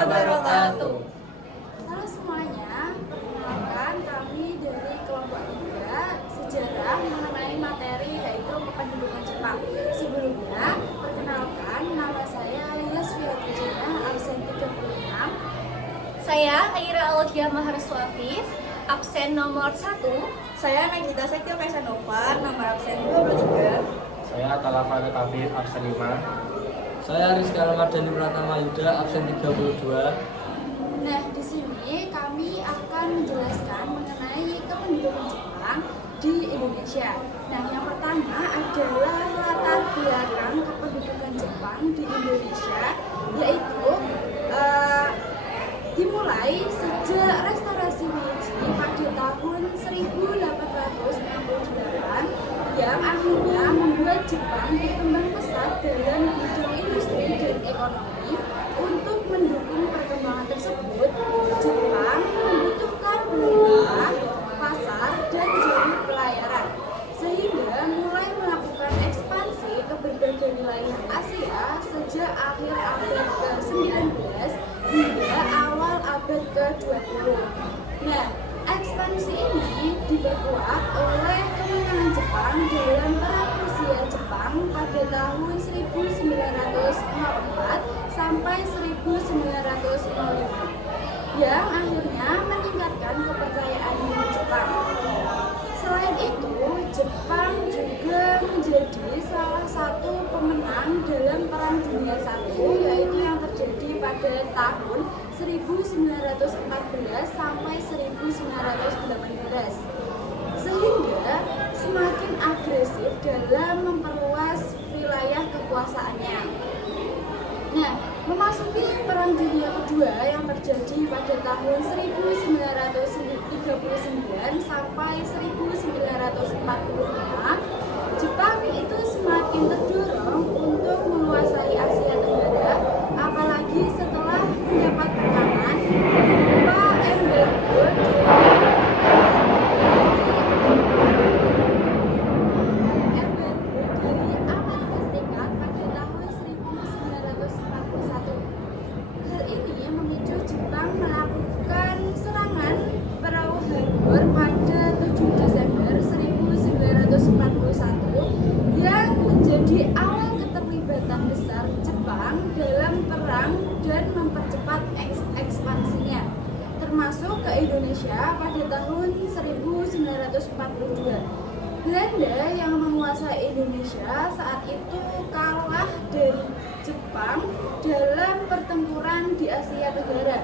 wabarakatuh. Halo semuanya, perkenalkan kami dari kelompok 3 sejarah mengenai materi yaitu kependudukan Jepang. Sebelumnya, perkenalkan nama saya Yasvia Tijana, absen 36. Saya Aira Aulia Maharswafif, absen nomor 1. Saya Nagita Sektio Kaisanova, nomor absen 23. Saya Talafana Kabir, absen 5. Saya Rizka Ramadhani Pratama Yuda, absen 32. Nah, di sini kami akan menjelaskan mengenai kependudukan Jepang di Indonesia. Nah, yang pertama adalah latar belakang kependudukan Jepang di Indonesia, yaitu dimulai sejak restorasi Meiji pada tahun 1868 yang akhirnya membuat Jepang berkembang pesat dalam bidang industri dan ekonomi. Untuk mendukung perkembangan tersebut, Jepang membutuhkan pelabuhan, pasar, dan jalur pelayaran, sehingga mulai melakukan ekspansi ke berbagai wilayah Asia sejak akhir abad ke-19 hingga awal abad ke-20. Nah, ekspansi ini diperkuat oleh kemenangan Jepang dalam Perang Rusia-Jepang pada tahun 1904 sampai 1905 yang akhirnya meningkatkan kepercayaan diri Jepang. Selain itu, Jepang juga menjadi salah satu pemenang dalam Perang Dunia I, yaitu yang terjadi pada tahun 1914 sampai 1918, sehingga semakin agresif dalam memperluas wilayah kekuasaannya. Nah, memasuki Perang Dunia Kedua yang terjadi pada tahun 1939 sampai 1945, Jepang itu semakin terdorong untuk menguasai Asia Tenggara, apalagi setelah mendapat tekanan berupa embargo dari Amerika Serikat pada tahun 1941. Hal ini memicu Jepang melakukan serangan Pearl Harbor pada 7 Desember 1941 yang menjadi awal keterlibatan besar Jepang dalam perang dan mempercepat ekspansinya, termasuk ke Indonesia pada tahun 1942. Belanda yang menguasai Indonesia saat itu kalah dari Jepang dalam pertempuran di Asia Tenggara.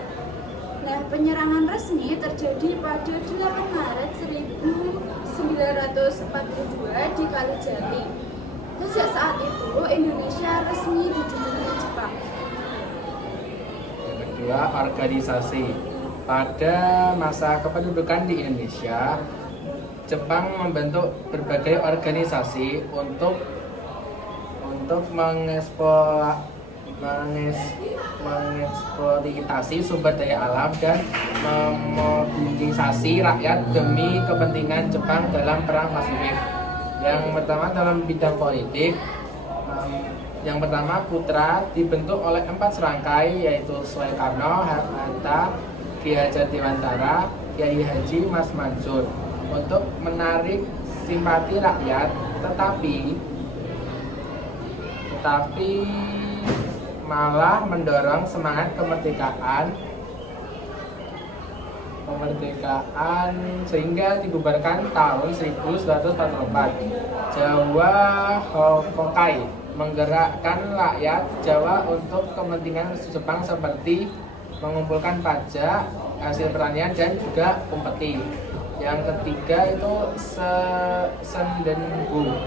Nah, penyerangan resmi terjadi pada 8 Maret 1942 di Kalijati. Sejak saat itu, Indonesia resmi diduduki Jepang. Yang kedua, organisasi. Pada masa kependudukan di Indonesia, Jepang membentuk berbagai organisasi untuk mengeksploitasi sumber daya alam dan memobilisasi rakyat demi kepentingan Jepang dalam Perang Pasifik. Yang pertama dalam bidang politik, yang pertama Putra dibentuk oleh 4 serangkai, yaitu Soekarno, Hatta, Ki Hajar Dewantara, Kiai Haji Mas Mansur, untuk menarik simpati rakyat, tetapi malah mendorong semangat kemerdekaan sehingga dibubarkan tahun 1944. Jawa Hokkaido menggerakkan rakyat Jawa untuk kepentingan Jepang seperti mengumpulkan pajak, hasil pertanian, dan juga umpeti. Yang ketiga itu Sendenbu.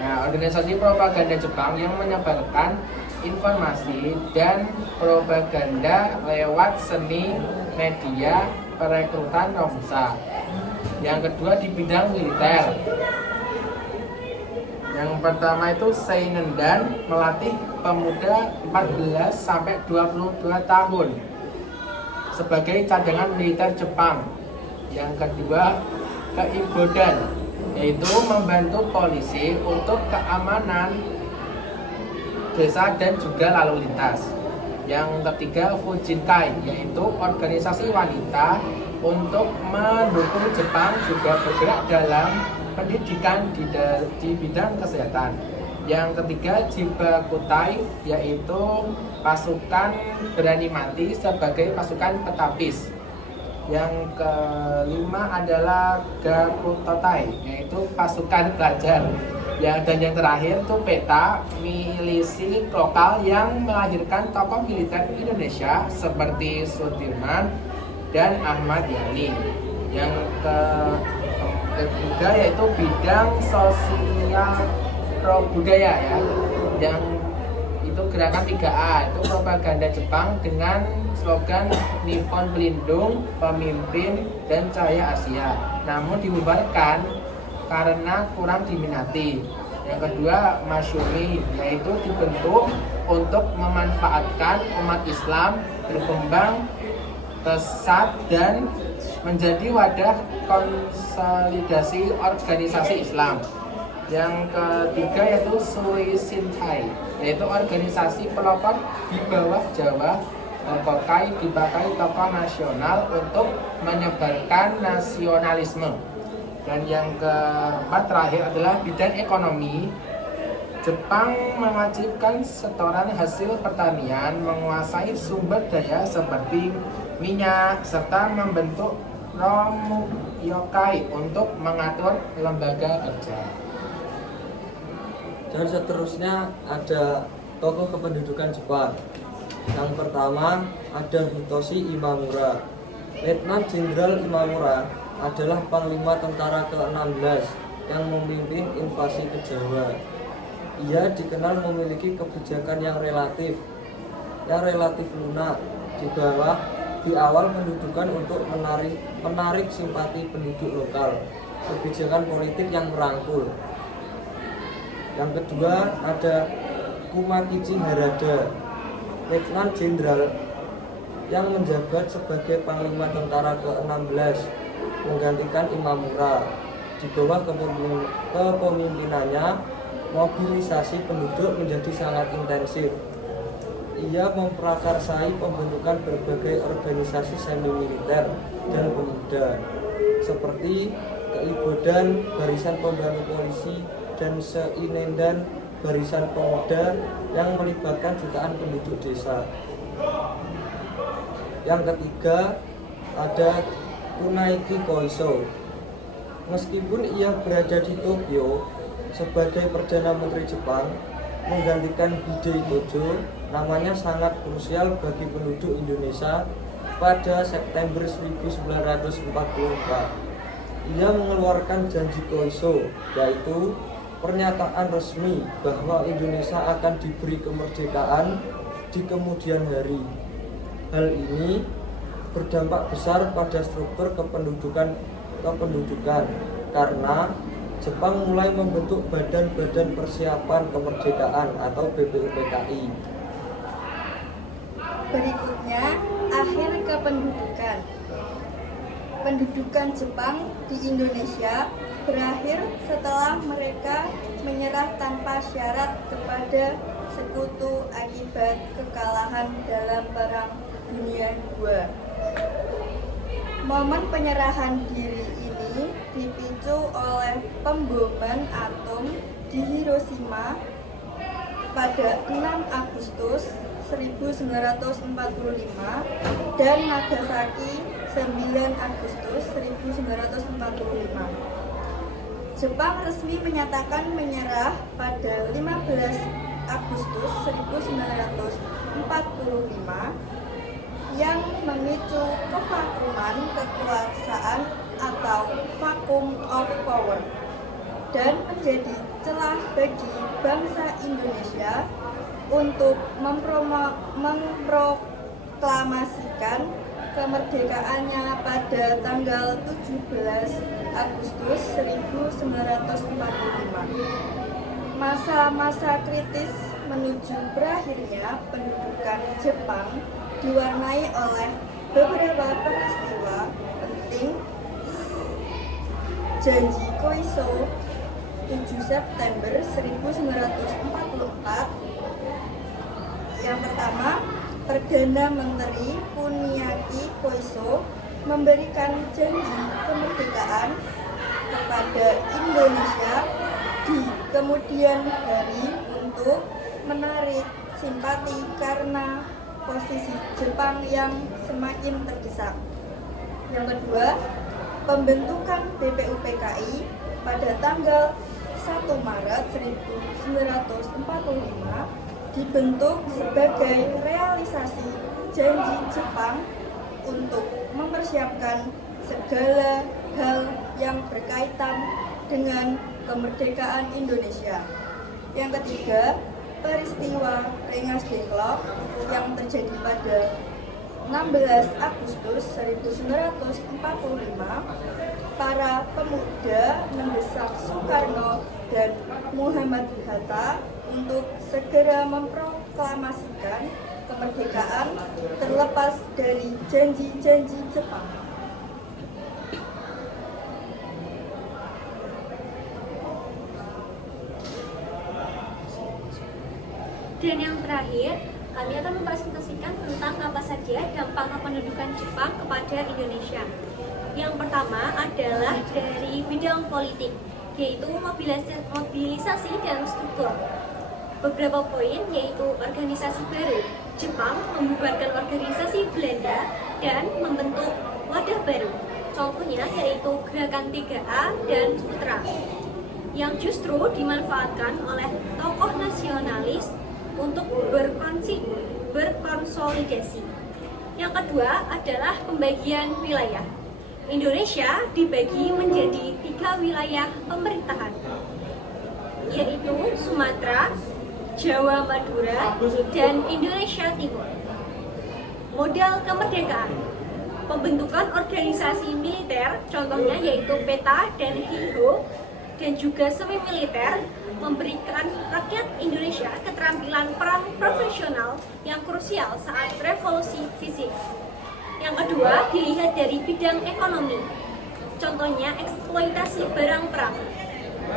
Nah, organisasi propaganda Jepang yang menyebarkan informasi dan propaganda lewat seni, media, perekrutan Romusa. Yang kedua di bidang militer. Yang pertama itu Seinendan, melatih pemuda 14 sampai 22 tahun sebagai cadangan militer Jepang. Yang kedua Keibodan, yaitu membantu polisi untuk keamanan desa dan juga lalu lintas. Yang ketiga Fujinkai, yaitu organisasi wanita untuk mendukung Jepang juga bergerak dalam pendidikan di bidang kesehatan. Yang ketiga Jibakutai, yaitu pasukan berani mati sebagai pasukan petapis. Yang kelima adalah Gakutotai, yaitu pasukan pelajar. Dan yang terakhir itu PETA, milisi lokal yang melahirkan tokoh militer Indonesia seperti Sudirman dan Ahmad Yani. Yang ketiga yaitu bidang sosial pro budaya ya. Yang itu gerakan 3A, itu propaganda Jepang dengan slogan Nippon Pelindung, Pemimpin, dan Cahaya Asia. Namun dibubarkan karena kurang diminati. Yang kedua Masyumi, yaitu dibentuk untuk memanfaatkan umat Islam berkembang pesat dan menjadi wadah konsolidasi organisasi Islam. Yang ketiga yaitu Suisintai, yaitu organisasi pelopor di bawah Jawa dipakai tokoh nasional untuk menyebarkan nasionalisme. Dan yang keempat terakhir adalah bidang ekonomi. Jepang mewajibkan setoran hasil pertanian, menguasai sumber daya seperti minyak, serta membentuk Romyokai untuk mengatur lembaga kerja. Dan seterusnya ada tokoh kependudukan Jepang. Yang pertama ada Hitoshi Imamura. Letnan Jenderal Imamura adalah Panglima Tentara ke-16 yang memimpin invasi ke Jawa. Ia dikenal memiliki kebijakan yang relatif lunak di awal pendudukan untuk menarik simpati penduduk lokal, kebijakan politik yang merangkul. Yang kedua ada Kumakichi Harada, Letnan Jenderal yang menjabat sebagai Panglima Tentara ke-16 menggantikan Imamura. Di bawah kepemimpinannya, mobilisasi penduduk menjadi sangat intensif. Ia memprakarsai pembentukan berbagai organisasi semi militer dan pemuda seperti Keibodan, Barisan Pembantu Polisi, dan Seinendan, Barisan Pemuda yang melibatkan jutaan penduduk desa. Yang ketiga ada Kunaiki Koiso. Meskipun ia berada di Tokyo sebagai Perdana Menteri Jepang menggantikan Hideyutojo, namanya sangat krusial bagi penduduk Indonesia pada September 1944. Ia mengeluarkan janji Koiso, yaitu pernyataan resmi bahwa Indonesia akan diberi kemerdekaan di kemudian hari. Hal ini berdampak besar pada struktur kependudukan karena Jepang mulai membentuk Badan-Badan Persiapan Kemerdekaan atau BPUPKI. Berikutnya, akhir kependudukan. Pendudukan Jepang di Indonesia berakhir setelah mereka menyerah tanpa syarat kepada sekutu akibat kekalahan dalam Perang Dunia II. Momen penyerahan diri ini dipicu oleh pemboman atom di Hiroshima pada 6 Agustus 1945 dan Nagasaki 9 Agustus 1945. Jepang resmi menyatakan menyerah pada 15 Agustus 1945 yang memicu kevakuman kekuasaan atau vacuum of power dan menjadi celah bagi bangsa Indonesia untuk memproklamasikan kemerdekaannya pada tanggal 17 Agustus 1945. Masa-masa kritis menuju berakhirnya pendudukan Jepang diwarnai oleh beberapa peristiwa penting. Janji Koiso 7 September 1944. Yang pertama, Perdana Menteri Fumio Koiso memberikan janji kemerdekaan kepada Indonesia di kemudian hari untuk menarik simpati karena posisi Jepang yang semakin terdesak. Yang kedua, pembentukan BPUPKI pada tanggal 1 Maret 1945 dibentuk sebagai realisasi janji Jepang untuk mempersiapkan segala hal yang berkaitan dengan kemerdekaan Indonesia. Yang ketiga, peristiwa Rengas Dengklok yang terjadi pada 16 Agustus 1945, para pemuda mendesak Soekarno dan Muhammad Hatta untuk segera memproklamasikan kemerdekaan terlepas dari janji-janji Jepang. Dan yang terakhir, kami akan mempresentasikan tentang apa saja dampak kependudukan Jepang kepada Indonesia. Yang pertama adalah dari bidang politik, yaitu mobilisasi dan struktur. Beberapa poin yaitu organisasi baru. Jepang membubarkan organisasi Belanda dan membentuk wadah baru. Contohnya yaitu Gerakan 3A dan Sutra, yang justru dimanfaatkan oleh tokoh nasionalis untuk berkonsolidasi. Yang kedua adalah pembagian wilayah. Indonesia dibagi menjadi 3 wilayah pemerintahan, yaitu Sumatera, Jawa Madura, dan Indonesia Timur. Modal kemerdekaan, pembentukan organisasi militer, contohnya yaitu PETA dan HIHO, dan juga semi militer, memberikan rakyat Indonesia keterampilan perang profesional yang krusial saat revolusi fisik. Yang kedua, dilihat dari bidang ekonomi, contohnya eksploitasi barang perang,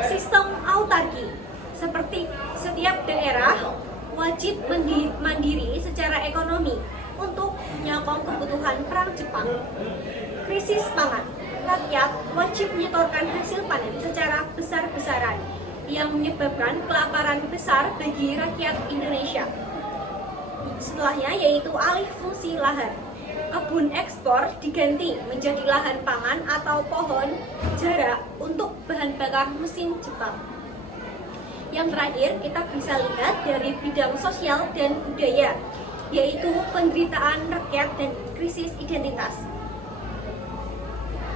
sistem autarki, seperti setiap daerah wajib mandiri secara ekonomi untuk menyokong kebutuhan perang Jepang. Krisis pangan, rakyat wajib menyetorkan hasil panen secara besar-besaran yang menyebabkan kelaparan besar bagi rakyat Indonesia. Setelahnya yaitu alih fungsi lahan. Kebun ekspor diganti menjadi lahan pangan atau pohon jarak untuk bahan bakar mesin Jepang. Yang terakhir kita bisa lihat dari bidang sosial dan budaya, yaitu penderitaan rakyat dan krisis identitas.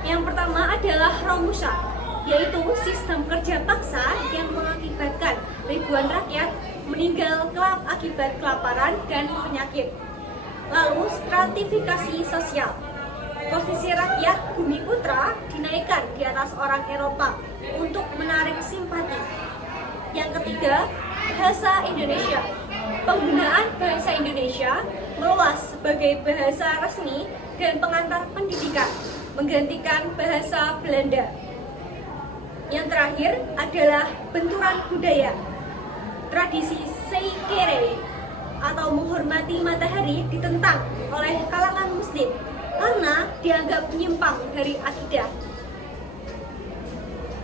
Yang pertama adalah Romusa, yaitu sistem kerja paksa yang mengakibatkan ribuan rakyat meninggal akibat kelaparan dan penyakit. Lalu stratifikasi sosial, posisi rakyat Bumi Putra dinaikkan di atas orang Eropa untuk menarik simpati. Yang ketiga, bahasa Indonesia. Penggunaan bahasa Indonesia meluas sebagai bahasa resmi dan pengantar pendidikan, menggantikan bahasa Belanda. Yang terakhir adalah benturan budaya. Tradisi Seikere atau menghormati matahari ditentang oleh kalangan muslim karena dianggap menyimpang dari akidah.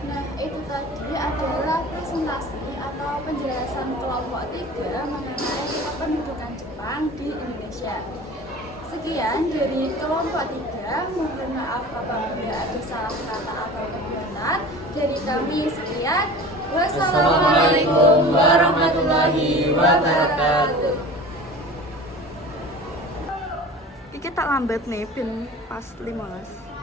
Nah, itu tadi adalah presentasi atau penjelasan kelompok 3 mengenai kependudukan Jepang di Indonesia. Sekian dari kelompok 3, mohon maaf apabila ada salah kata atau kebenaran. Dari kami sekian. Wassalamualaikum warahmatullahi wabarakatuh. Iki tak lambat nih, pin pas 15.